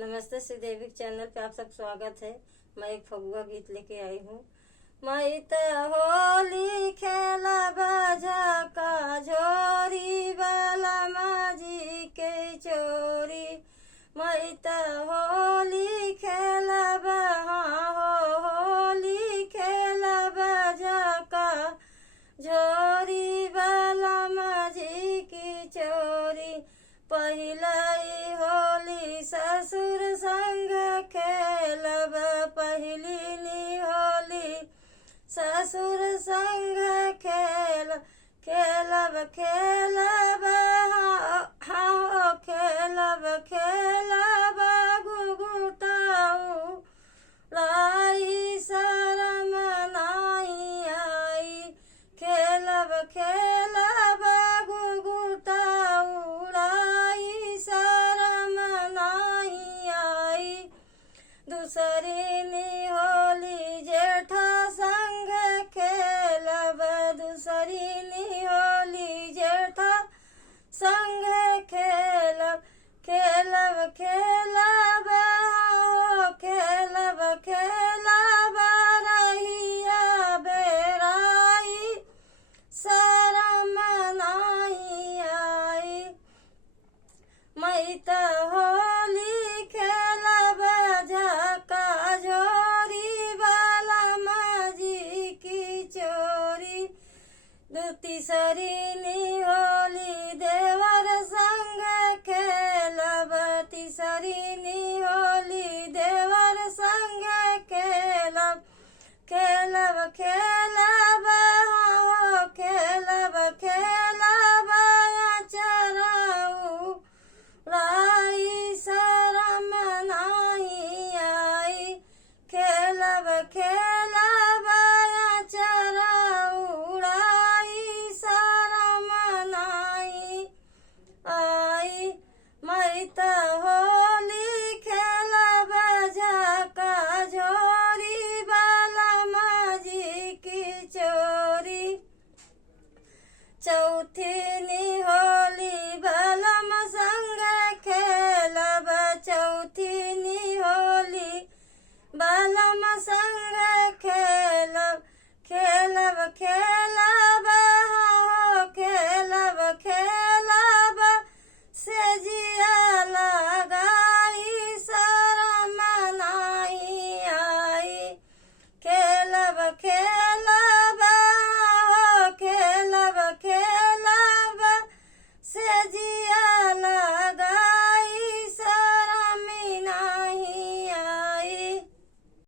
नमस्ते श्रीदेवी चैनल पे आप सब स्वागत है। मैं एक फगुआ गीत लेके आई हूँ। मैं त होली खेला बजा का झोरी वाला माझी के चोरी। मैं त होली खेला होली खेला बजा का झोरी वाला माझी की चोरी। पहिला होली ससुर संग खेलब, पहिली नी होली ससुर संग खेलब खेलब हाँ खेलब गुगुटाऊ लाई शरम नाई आई। खेलब गुगुटाऊ लाई शरम नाई आई। दूसरी नी होली जेठा संग खेलब, दूसरी नी होली जेठा संग खेलब खेलब रहिया बेराई शरम नाई आई। मैं त होली खेलब झका झोरी वाला माझी की चोरी। तीसरी नी होली देवर संग खेलब, तीसरी नी होली देवर संग खेलब चराऊ लाई शरम नाई आई। खेलब चराऊ लाई शरम नाई आई। मैं त होली खेलब झका झोरी वाला माझी की चोरी। चौथी नी होली बलम संग खेलब, चौथी नी होली बलम संग खेलब